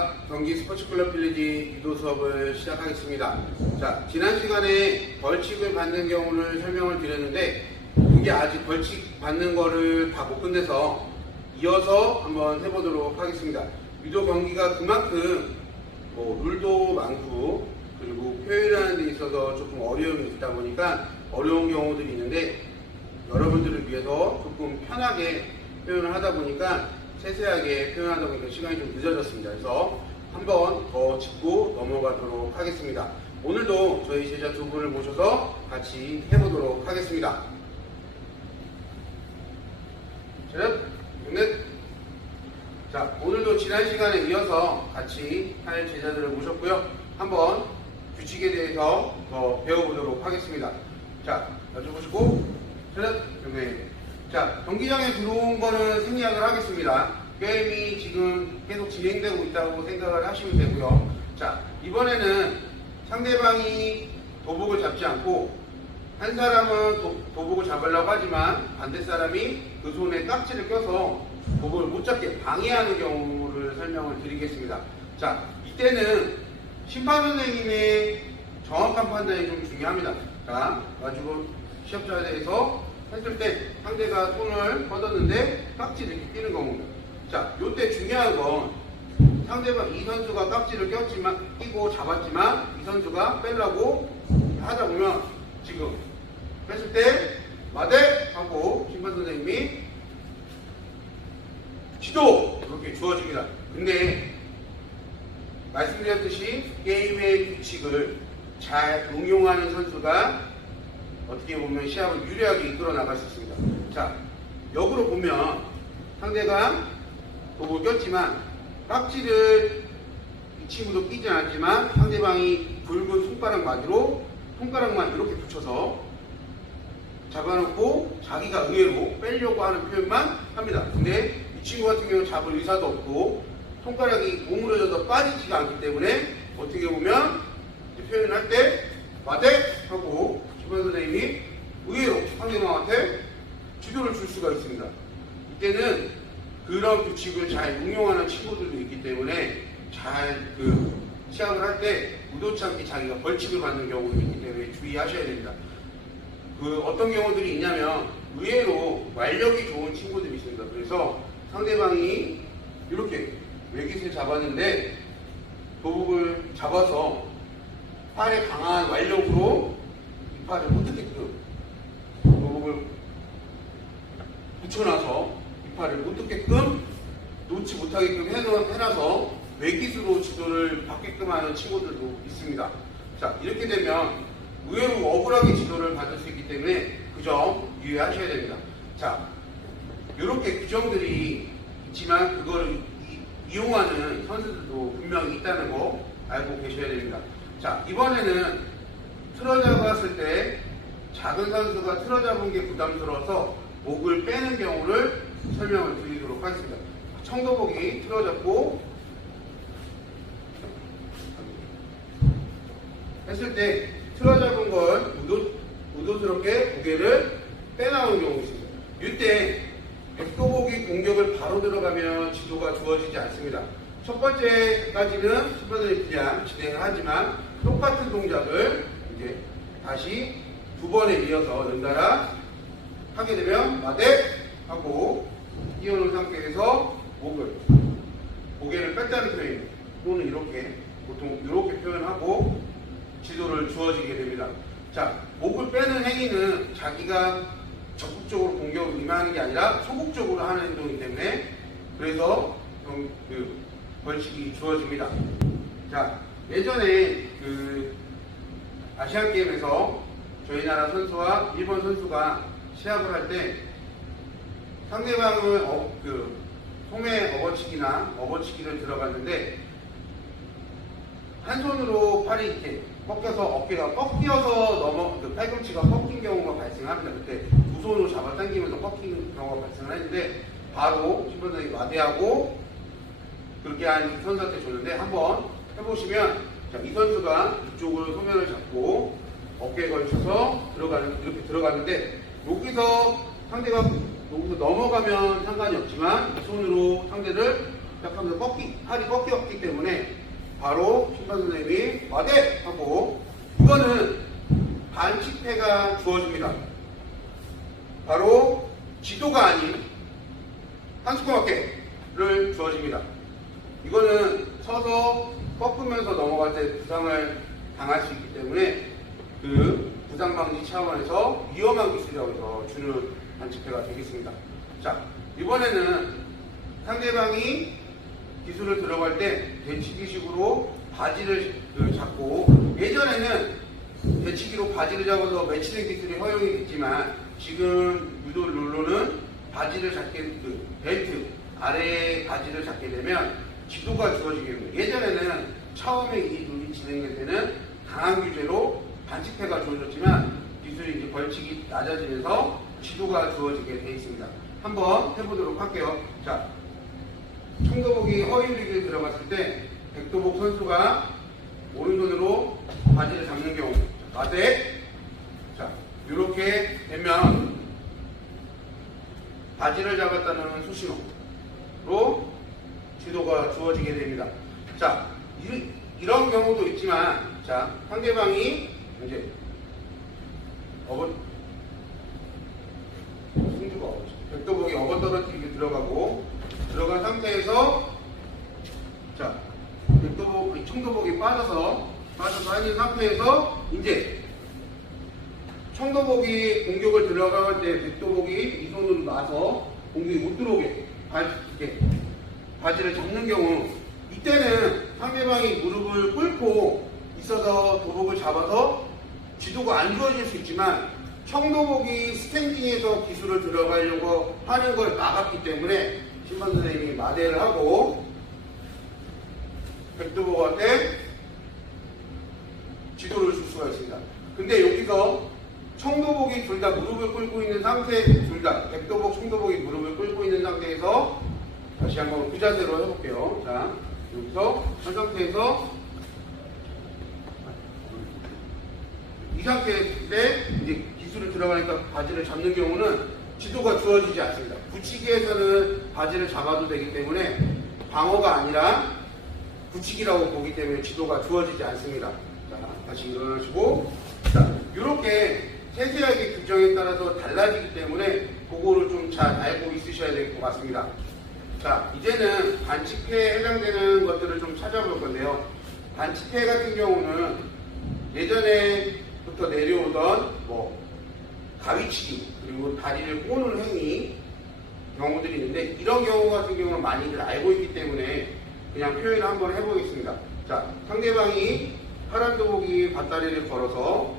안녕하십니까. 경기 스포츠클럽 빌리지 유도 수업을 시작하겠습니다. 자, 지난 시간에 벌칙을 받는 경우를 설명을 드렸는데, 이게 아직 벌칙 받는 거를 다 못 끝내서 이어서 한번 해보도록 하겠습니다. 유도 경기가 그만큼 룰도 많고, 그리고 표현하는 데 있어서 조금 어려움이 있다 보니까 어려운 경우들이 있는데, 여러분들을 위해서 조금 편하게 표현을 하다 보니까 세세하게 표현하다 보니까 시간이 좀 늦어졌습니다. 그래서 한번 더 짚고 넘어가도록 하겠습니다. 오늘도 저희 제자 두 분을 모셔서 같이 해보도록 하겠습니다. 자, 오늘도 지난 시간에 이어서 같이 할 제자들을 모셨고요. 한번 규칙에 대해서 더 배워보도록 하겠습니다. 자, 여쭤보시고 자, 경기장에 들어온 거는 생략을 하겠습니다. 게임이 지금 계속 진행되고 있다고 생각을 하시면 되고요. 자, 이번에는 상대방이 도복을 잡지 않고 한 사람은 도복을 잡으려고 하지만 반대 사람이 그 손에 깍지를 껴서 도복을 못 잡게 방해하는 경우를 설명을 드리겠습니다. 자, 이때는 심판 선생님의 정확한 판단이 좀 중요합니다. 자, 가지고 시합자리에서 했을 때 상대가 손을 뻗었는데 깍지를 이렇게 끼는 겁니다. 자, 요때 중요한 건 상대방 이 선수가 깍지를 끼고 잡았지만 이 선수가 빼려고 하다 보면 지금 했을 때 마대 하고 심판 선생님이 지도 이렇게 주어집니다. 근데 말씀드렸듯이 게임의 규칙을 잘 응용하는 선수가 어떻게 보면 시합을 유리하게 이끌어 나갈 수 있습니다. 자, 역으로 보면 상대가 도복을 꼈지만 깍지를 이 친구도 끼지 않았지만 상대방이 붉은 손가락마디로 손가락만 이렇게 붙여서 잡아놓고 자기가 의외로 빼려고 하는 표현만 합니다. 근데 이 친구 같은 경우는 잡을 의사도 없고 손가락이 오므려져서 빠지지가 않기 때문에 어떻게 보면 표현할 때 마대 하고 심판 선생님이 의외로 상대방한테 지도를 줄 수가 있습니다. 이때는 그런 규칙을 잘 응용하는 친구들도 있기 때문에 잘 시합을 할 때 의도치 않게 자기가 벌칙을 받는 경우도 있기 때문에 주의하셔야 됩니다. 어떤 경우들이 있냐면 의외로 완력이 좋은 친구들이 있습니다. 그래서 상대방이 이렇게 외깃을 잡았는데 도복을 잡아서 팔에 강한 완력으로 이 팔을 못 뜯게끔 도복을 붙여놔서 이 팔을 못 뜯게끔 놓지 못하게끔 해놔서 외깃으로 지도를 받게끔 하는 친구들도 있습니다. 자, 이렇게 되면 의외로 억울하게 지도를 받을 수 있기 때문에 그 점 유의하셔야 됩니다. 자, 이렇게 규정들이 있지만 그거를 이용하는 선수들도 분명히 있다는 거 알고 계셔야 됩니다. 자, 이번에는 틀어잡았을 때 작은 선수가 틀어잡은 게 부담스러워서 목을 빼는 경우를 설명을 드리도록 하겠습니다. 청도복이 틀어잡고 했을 때 틀어잡은 걸 의도스럽게 고개를 빼나오는 경우가 있습니다. 이때 백도복이 공격을 바로 들어가면 지도가 주어지지 않습니다. 첫 번째까지는 심판들이 그냥 진행을 하지만 똑같은 동작을 이제 다시 두 번에 이어서 연달아 하게 되면 마대 하고 띄워놓은 상태에서 고개를 뺐다는 표현입니다. 또는 이렇게 보통 이렇게 표현하고 지도를 주어지게 됩니다. 자, 목을 빼는 행위는 자기가 적극적으로 공격을 임하는 게 아니라 소극적으로 하는 행동이기 때문에 그래서 벌칙이 주어집니다. 자, 예전에 아시안 게임에서 저희 나라 선수와 일본 선수가 시합을 할 때 상대방은 손에 업어치기를 들어갔는데 한 손으로 팔이 이렇게 꺾여서 어깨가 꺾여서 팔꿈치가 꺾인 경우가 발생합니다. 그때 두 손으로 잡아당기면서 꺾이는 경우가 발생했는데 바로 심판장이 마대하고 그렇게 한 선수한테 줬는데 한번 해보시면 자, 이 선수가 이쪽으로 소면을 잡고 어깨에 걸쳐서 이렇게 들어가는데 여기서 상대가 여기서 넘어가면 상관이 없지만 이 손으로 상대를 약간 팔이 꺾였기 때문에 바로 심판 선생님이 와대! 하고 이거는 반칙패가 주어집니다. 바로 지도가 아닌 한스코마켓을 주어집니다. 이거는 서서 꺾으면서 넘어갈 때 부상을 당할 수 있기 때문에 그 부상 방지 차원에서 위험한 기술이라고 해서 주는 반칙패가 되겠습니다. 자, 이번에는 상대방이 기술을 들어갈 때 대치기식으로 바지를 잡고, 예전에는 대치기로 바지를 잡아서 매치는 기술이 허용이 됐지만 지금 유도 룰로는 바지를 잡게, 벨트 아래에 바지를 잡게 되면 지도가 주어지게 됩니다. 예전에는 처음에 이 룰이 진행될 때는 강한 규제로 반칙패가 주어졌지만 기술이 이제 벌칙이 낮아지면서 지도가 주어지게 되어 있습니다. 한번 해보도록 할게요. 자, 청도복이 허위리그에 들어갔을 때 백도복 선수가 오른손으로 바지를 잡는 경우, 마대. 자, 이렇게 되면 바지를 잡았다는 수신호로 지도가 주어지게 됩니다. 자, 이런 경우도 있지만, 자, 상대방이 이제 승주가 백도복이 떨어뜨리게 들어간 상태에서, 자, 청도복이 빠져서 있는 상태에서 이제 청도복이 공격을 들어갈 때 백도복이 이 손으로 놔서 공격이 못 들어오게 바지를 잡는 경우, 이때는 상대방이 무릎을 꿇고 있어서 도복을 잡아서 지도가 안 주어질 수 있지만 청도복이 스탠딩에서 기술을 들어가려고 하는 걸 막았기 때문에 심판 선생님이 마대를 하고 백도복한테 지도를 줄 수가 있습니다. 근데 여기서 청도복이 둘 다 무릎을 꿇고 있는 상태, 백도복, 청도복이 무릎을 꿇고 있는 상태에서 다시 한번 그 자세로 해볼게요. 자, 여기서 한 상태에서 이 상태에 이제 기술을 들어가니까 바지를 잡는 경우는 지도가 주어지지 않습니다. 붙이기에서는 바지를 잡아도 되기 때문에 방어가 아니라 붙이기라고 보기 때문에 지도가 주어지지 않습니다. 자, 다시 일어나시고, 자, 이렇게 세세하게 규정에 따라서 달라지기 때문에 그거를 좀 잘 알고 있으셔야 될 것 같습니다. 자, 이제는 반칙패에 해당되는 것들을 좀 찾아볼 건데요. 반칙패 같은 경우는 예전에부터 내려오던 가위치기, 그리고 다리를 꼬는 행위 경우들이 있는데, 이런 경우 같은 경우는 많이들 알고 있기 때문에 그냥 표현을 한번 해보겠습니다. 자, 상대방이 파란 도복이 밧다리를 걸어서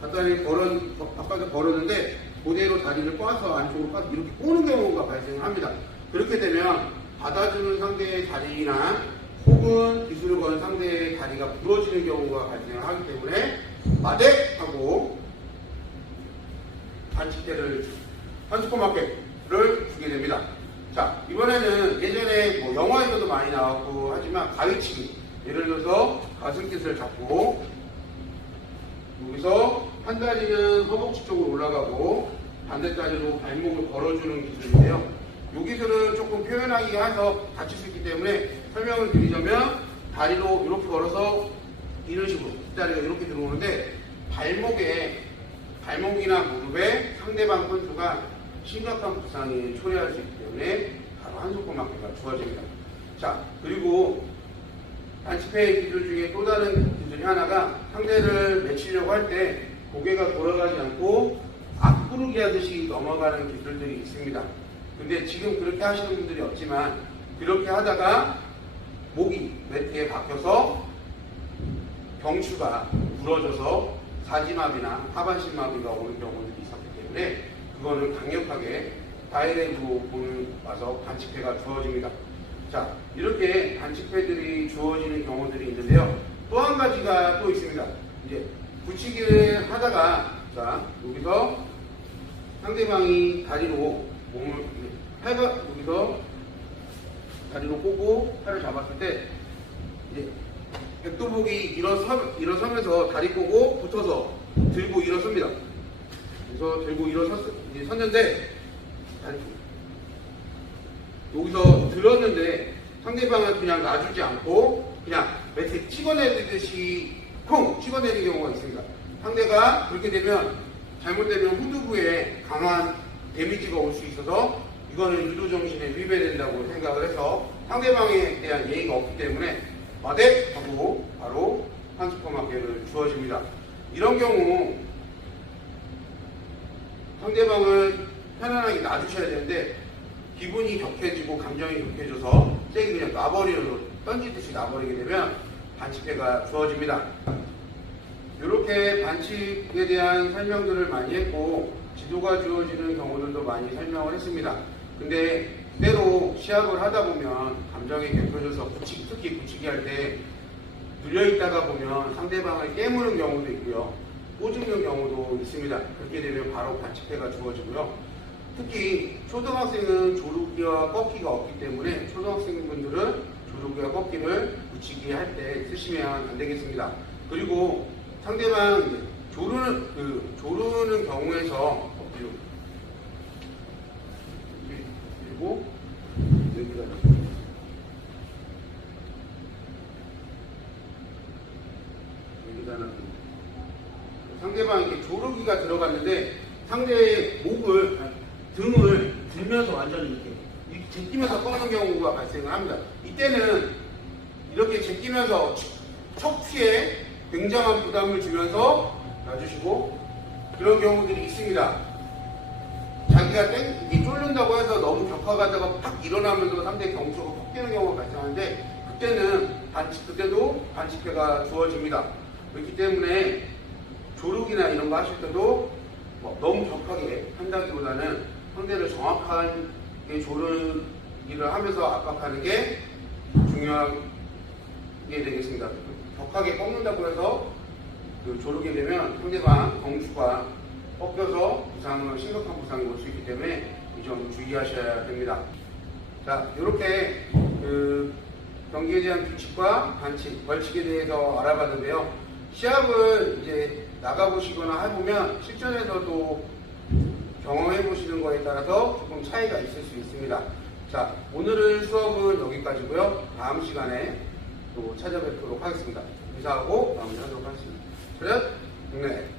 바깥에 걸었는데 그대로 다리를 꽈서 안쪽으로 꽈서 이렇게 꼬는 경우가 발생을 합니다. 그렇게 되면 받아주는 상대의 다리나 혹은 기술을 거는 상대의 다리가 부러지는 경우가 발생을 하기 때문에 마대! 하고 반칙패를 한스코마켓을 주게 됩니다. 자, 이번에는 예전에 영화에서도 많이 나왔고 하지만 가위치기, 예를 들어서 가슴깃을 잡고 여기서 한 다리는 허벅지 쪽으로 올라가고 반대다리로 발목을 걸어주는 기술인데요. 이 기술은 조금 표현하기 해서 다칠 수 있기 때문에 설명을 드리자면, 다리로 이렇게 걸어서 이런 식으로 뒷다리가 이렇게 들어오는데 발목이나 무릎에 상대방 선수가 심각한 부상이 초래할 수 있기 때문에 바로 한손코마켓가 주어집니다. 자, 그리고 반칙패 기술 중에 또 다른 기술이 하나가, 상대를 맺히려고 할 때 고개가 돌아가지 않고 앞구르기 하듯이 넘어가는 기술들이 있습니다. 근데 지금 그렇게 하시는 분들이 없지만, 그렇게 하다가 목이 매트에 박혀서 경추가 부러져서 사지마비나 하반신마비가 오는 경우들이 있었기 때문에 그거는 강력하게 다이렉트로 와서 반칙패가 주어집니다. 자, 이렇게 반칙패들이 주어지는 경우들이 있는데요. 또 한 가지가 또 있습니다. 이제 붙이기를 하다가, 자, 여기서 상대방이 다리로 여기서 다리로 꼬고 팔을 잡았을 때, 이제 백도복이 일어서면서 다리 꼬고 붙어서 들고 일어섭니다. 그래서 들고 섰는데, 여기서 들었는데 상대방은 그냥 놔주지 않고 그냥 매트에 찍어내듯이 콩 찍어내는 경우가 있습니다. 상대가 그렇게 되면 잘못되면 후두부에 강한 데미지가 올 수 있어서 이거는 유도 정신에 위배된다고 생각을 해서 상대방에 대한 예의가 없기 때문에 마대 하고 바로 한 슈퍼마켓을 주어집니다. 이런 경우 상대방을 편안하게 놔주셔야 되는데 기분이 격해지고 감정이 격해져서 세게 그냥 던지듯이 놔버리게 되면 반칙패가 주어집니다. 이렇게 반칙에 대한 설명들을 많이 했고 지도가 주어지는 경우들도 많이 설명을 했습니다. 근데 때로 시합을 하다 보면 감정이 격해져서 특히 붙이기 할 때 눌려있다가 보면 상대방을 깨무는 경우도 있고요. 꼬집는 경우도 있습니다. 그렇게 되면 바로 반칙패가 주어지고요. 특히 초등학생은 조르기와 꺾기가 없기 때문에 초등학생분들은 조르기와 꺾기를 붙이기 할 때 쓰시면 안 되겠습니다. 그리고 상대방 조르는 경우에서 그리고 여기다는 상대방 이렇게 조르기가 들어갔는데 상대의 등을 들면서 완전히 이렇게 제끼면서 꺾는 경우가 발생을 합니다. 이때는 이렇게 제끼면서 척추에 굉장한 부담을 주면서 놔주시고 그런 경우들이 있습니다. 자기가 이게 쫄른다고 해서 너무 격하가다가 팍 일어나면서 상대 경수가 팍 뛰는 경우가 발생하는데 그때도 반칙패가 주어집니다. 그렇기 때문에 조르기나 이런 거 하실 때도 너무 격하게 한다기보다는 상대를 정확하게 조르기를 하면서 압박하는 게 중요하게 되겠습니다. 격하게 꺾는다고 해서 조르게 되면 상대방 경추가 꺾여서 심각한 부상이 올 수 있기 때문에 이 점 주의하셔야 됩니다. 자, 이렇게 경기에 대한 규칙과 반칙, 벌칙에 대해서 알아봤는데요. 시합을 이제 나가보시거나 해보면 실전에서도 경험해보시는 거에 따라서 조금 차이가 있을 수 있습니다. 자, 오늘은 수업은 여기까지고요. 다음 시간에 또 찾아뵙도록 하겠습니다. 인사하고 마무리하도록 하겠습니다. 그래? 네.